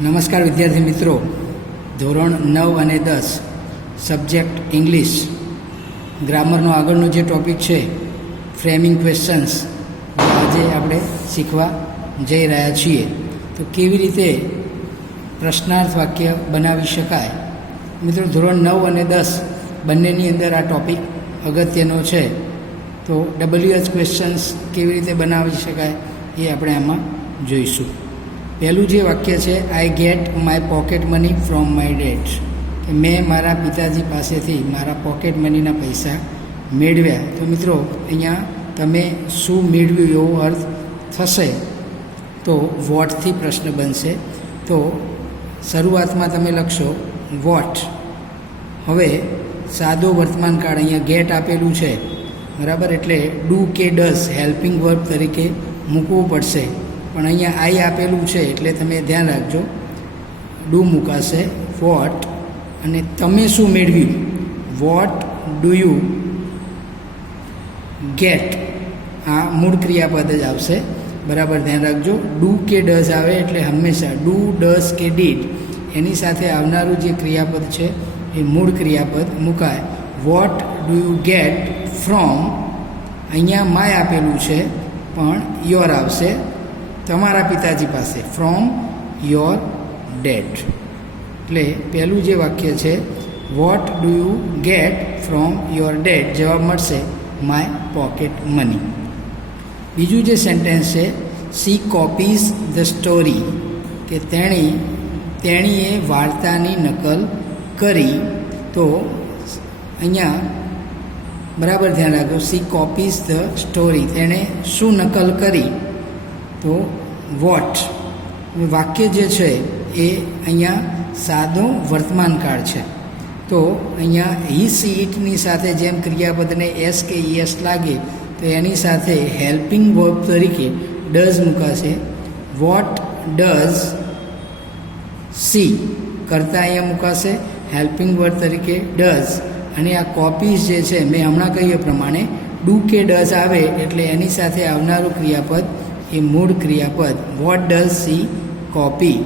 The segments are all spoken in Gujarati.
નમસ્કાર વિદ્યાર્થી મિત્રો, ધોરણ 9 અને 10 સબ્જેક્ટ ઇંગ્લિશ ગ્રામરનો આગળનો જે ટૉપિક છે ફ્રેમિંગ ક્વેશ્ચન્સ આજે આપણે શીખવા જઈ રહ્યા છીએ. તો કેવી રીતે પ્રશ્નાર્થ વાક્ય બનાવી શકાય. મિત્રો, ધોરણ 9 અને 10 બંનેની અંદર આ ટૉપિક અગત્યનો છે. તો WH ક્વેશ્ચન્સ કેવી રીતે બનાવી શકાય એ આપણે આમાં જોઈશું. પહેલું જે વાક્ય છે, I get my pocket money from my dad, કે મેં મારા પિતાજી પાસેથી મારા પોકેટ મનીના પૈસા મેળવ્યા. તો મિત્રો, અહીંયા તમે શું મેળવ્યું એવો અર્થ થશે તો વોટથી પ્રશ્ન બનશે. તો શરૂઆતમાં તમે લખશો વોટ. હવે સાદો વર્તમાન કાળ અહીંયા ગેટ આપેલું છે, બરાબર, એટલે ડુ કે ડઝ હેલ્પિંગ વર્બ તરીકે મૂકવું પડશે. પણ અહીંયા આઈ આપેલું છે એટલે તમે ધ્યાન રાખજો, ડુ મૂકાશે. વોટ અને તમે શું મેળવ્યું, વોટ ડુ યુ ગેટ, આ મૂળ ક્રિયાપદ જ આવશે, બરાબર, ધ્યાન રાખજો. ડુ કે ડઝ આવે એટલે હંમેશા ડુ, ડઝ કે ડીડ એની સાથે આવનારું જે ક્રિયાપદ છે એ મૂળ ક્રિયાપદ મુકાય. Vote do you get from, અહીંયા માય આપેલું છે પણ યોર આવશે, તમારા પિતાજી પાસે, ફ્રોમ યોર ડેડ. એટલે પહેલું જે વાક્ય છે what do you get from your dad, જવાબ મળશે માય પોકેટ મની. બીજું જે સેન્ટેન્સ છે, સી કોપીઝ ધ સ્ટોરી, કે તેણીએ વાર્તાની નકલ કરી. તો અહીંયા બરાબર ધ્યાન રાખો, સી કોપીઝ ધ સ્ટોરી, તેણે શું નકલ કરી, તો વોટ. વાક્ય જે છે એ અહીંયા સાદો વર્તમાન કાળ છે. તો અહીંયા હી સી ઇટની સાથે જેમ ક્રિયાપદને એસ કે ઈએસ લાગે તો એની સાથે હેલ્પિંગ વર્બ તરીકે ડઝ મુકાશે. વોટ ડઝ સી કરતાં અહીંયા મુકાશે હેલ્પિંગ વર્બ તરીકે ડઝ. અને આ કોપીઝ જે છે, મેં હમણાં કહ્યું પ્રમાણે ડુ કે ડઝ આવે એટલે એની સાથે આવનારું ક્રિયાપદ એ મૂળ ક્રિયાપદ. What does she copy.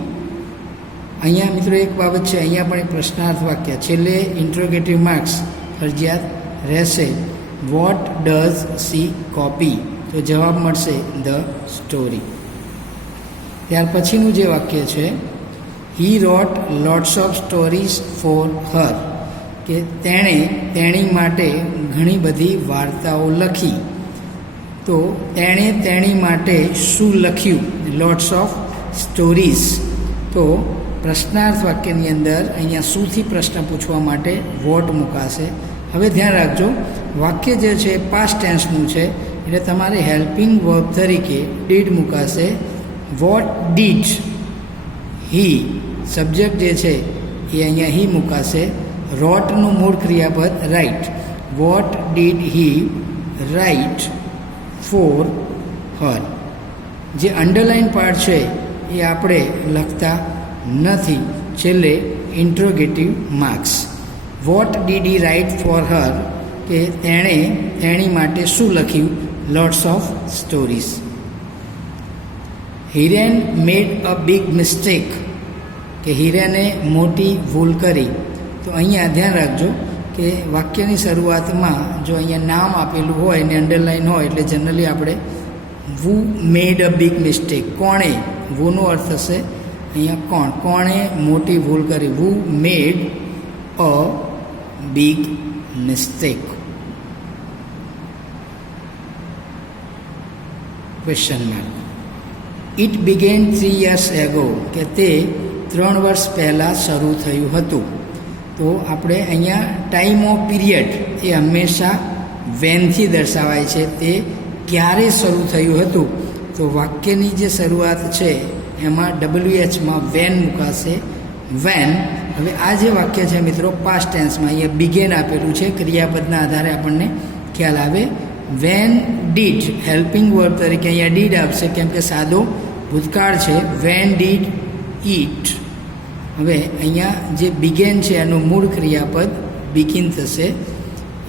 અહીંયા મિત્રો એક બાબત છે, અહીંયા પણ એક પ્રશ્નાર્થ વાક્ય, છેલ્લે ઇન્ટ્રોગેટિવ માર્ક્સ ફરજિયાત રહેશે. વોટ ડઝ સી કોપી, તો જવાબ મળશે ધ સ્ટોરી. ત્યાર પછીનું જે વાક્ય છે, he wrote lots of stories for her, કે તેણી માટે ઘણી બધી વાર્તાઓ લખી. તો તેણે તેણી માટે શું લખ્યું, લોટ્સ ઓફ સ્ટોરીઝ. તો પ્રશ્નાર્થ વાક્યની અંદર અહીંયા શુંથી પ્રશ્ન પૂછવા માટે વોટ મુકાશે. હવે ધ્યાન રાખજો, વાક્ય જે છે પાસ્ટ ટેન્સનું છે એટલે તમારે હેલ્પિંગ વર્બ તરીકે ડીડ મુકાશે. વોટ ડીડ હી, સબ્જેક્ટ જે છે એ અહીંયા હી મુકાશે. રોટનું મૂળ ક્રિયાપદ right. What did he write for her. જે અંડરલાઇન પાર્ટ છે એ આપણે લખતા નથી, છેલ્લે interrogative marks. What did he write for her, કે તેણી માટે શું લખ્યું, lots of stories. Hiren made a big mistake, કે હિરેને મોટી ભૂલ કરી. તો અહીંયા ધ્યાન રાખજો કે વાક્યની શરૂઆતમાં જો અહીંયા નામ આપેલું હોય ને અંડરલાઇન હોય એટલે જનરલી આપણે વુ મેડ અ બિગ મિસ્ટેક, કોણે, વુનો અર્થ થશે અહીંયા કોણે મોટી ભૂલ કરી. Who made a big mistake. Question mark. It began 3 years ago, કે તે 3 વર્ષ પહેલાં શરૂ થયું હતું. તો આપણે અહીંયા ટાઈમ ઓફ પીરિયડ એ હંમેશા વેનથી દર્શાવાય છે, તે ક્યારે શરૂ થયું હતું. તો વાક્યની જે શરૂઆત છે એમાં WHમાં વેન મુકાશે, વેન. હવે આ જે વાક્ય છે મિત્રો પાસ્ટ ટેન્સમાં, અહીંયા બિગેન આપેલું છે, ક્રિયાપદના આધારે આપણને ખ્યાલ આવે. વેન ડીડ હેલ્પિંગ વર્બ તરીકે અહીંયા ડીડ આપશે કેમ કે સાદો ભૂતકાળ છે. વેન ડીડ ઈટ. હવે અહીંયા જે બિગેન છે એનું મૂળ ક્રિયાપદ બિગિન થશે.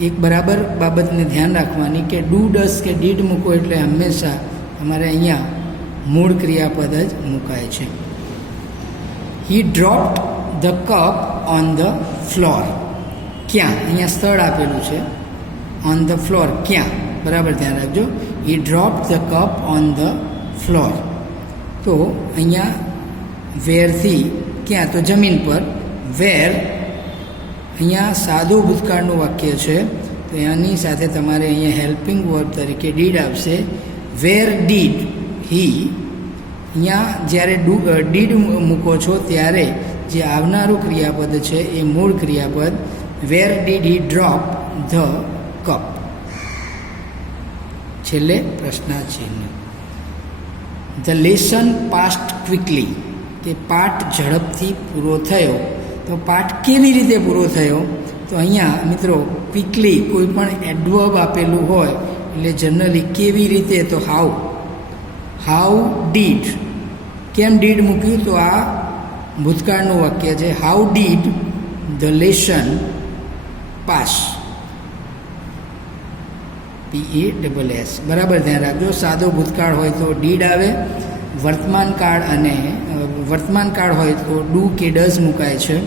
એક બરાબર બાબતને ધ્યાન રાખવાની કે ડુ, ડઝ કે ડીડ મૂકો એટલે હંમેશા તમારે અહીંયા મૂળ ક્રિયાપદ જ મુકાય છે. He dropped the cup on the floor. ક્યાં? અહીંયા સ્થળ આપેલું છે. ઓન ધ ફ્લોર ક્યાં? બરાબર ધ્યાન રાખજો. He dropped the cup on the floor. તો અહીંયા વેરથી ક્યાં? તો જમીન પર. વેર અહીંયા સાદું ભૂતકાળનું વાક્ય છે, તો એની સાથે તમારે અહીંયા હેલ્પિંગ વર્બ તરીકે ડીડ આવશે. વેર ડીડ હી. અહીંયા જ્યારે ડીડ મૂકો છો ત્યારે જે આવનારું ક્રિયાપદ છે એ મૂળ ક્રિયાપદ. Where did he drop the cup. છેલ્લે પ્રશ્નાચિહ્ન. The lesson passed quickly. કે પાઠ ઝડપથી પૂરો થયો. તો પાઠ કેવી રીતે પૂરો થયો? તો અહીંયા મિત્રો ક્વિકલી કોઈ પણ એડવર્બ આપેલું હોય એટલે જનરલી કેવી રીતે, તો હાઉ ડીડ. કેમ ડીડ મૂક્યું? તો આ ભૂતકાળનું વાક્ય છે. How did the lesson pass. PASS. બરાબર ધ્યાન રાખજો. સાદો ભૂતકાળ હોય તો ડીડ આવે. વર્તમાન કાળ હોય તો ડુ કે ડઝ મુકાય છે,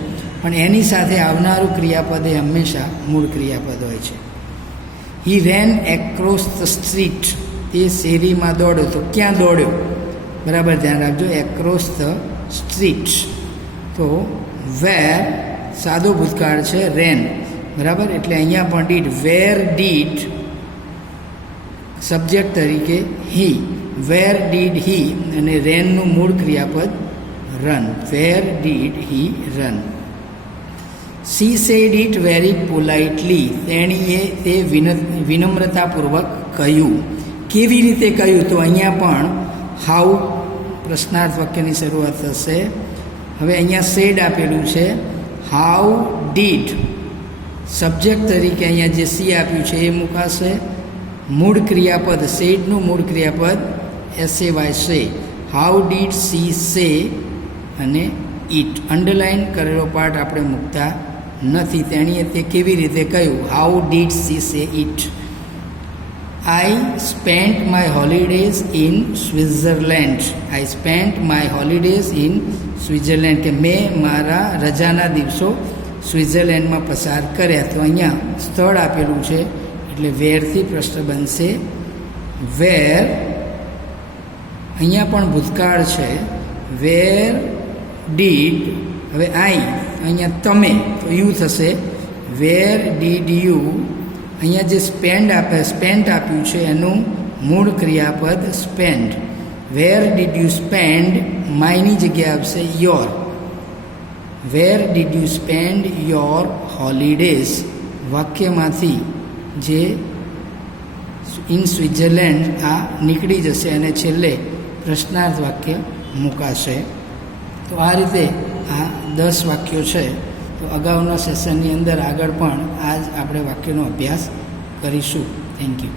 પણ એની સાથે આવનારું ક્રિયાપદ એ હંમેશા મૂળ ક્રિયાપદ હોય છે. હી રેન એક્રોસ ધ સ્ટ્રીટ. એ શેરીમાં દોડ્યો. તો ક્યાં દોડ્યો? બરાબર ધ્યાન રાખજો. Across the street. તો વેર સાદો ભૂતકાળ છે. રેન. બરાબર, એટલે અહીંયા પણ ડીડ. વેર ડીડ સબ્જેક્ટ તરીકે હી. વેર ડીડ હી અને રેનનું મૂળ ક્રિયાપદ run. Where did he run. She said it very politely. તેણીએ તે વિનમ્રતાપૂર્વક કહ્યું. કેવી રીતે કહ્યું? તો અહીંયા પણ હાઉ પ્રશ્નાર્થ વાક્યની શરૂઆત થશે. હવે અહીંયા સેડ આપેલું છે. હાઉ ડીડ સબ્જેક્ટ તરીકે અહીંયા જે સી આપ્યું છે એ મુકાશે. મૂળ ક્રિયાપદ સેડનું મૂળ ક્રિયાપદ SAY સે. હાઉ ડીડ સી સે અને ઇટ. અંડરલાઇન કરેલો પાર્ટ આપણે મૂકતા નથી. તેણીએ તે કેવી રીતે કહ્યું? હાઉ ડીડ સી સે it. I spent my holidays in Switzerland. I spent my holidays in Switzerland. કે મેં મારા રજાના દિવસો સ્વિટ્ઝરલેન્ડમાં પસાર કર્યા. તો અહીંયા સ્થળ આપેલું છે એટલે વેરથી પ્રશ્ન બનશે. વેર અહીંયા પણ ભૂતકાળ છે. Where did. હવે આઈ અહીંયા તમે, તો યુ થશે. Where did you. અહીંયા જે સ્પેન્ટ આપ્યું છે એનું મૂળ ક્રિયાપદ spend. Where did you spend. માયની જગ્યાએ આવશે your. Where did you spend your holidays. વાક્યમાંથી જે ઇન સ્વિટ્ઝરલેન્ડ આ નીકળી જશે અને છેલ્લે પ્રશ્નાર્થ વાક્ય મુકાશે. તો આ રીતે આ 10 વાક્યો છે. તો અગાઉના સેશનની અંદર આગળ પણ આ જ આપણે વાક્યનો અભ્યાસ કરીશું. Thank you.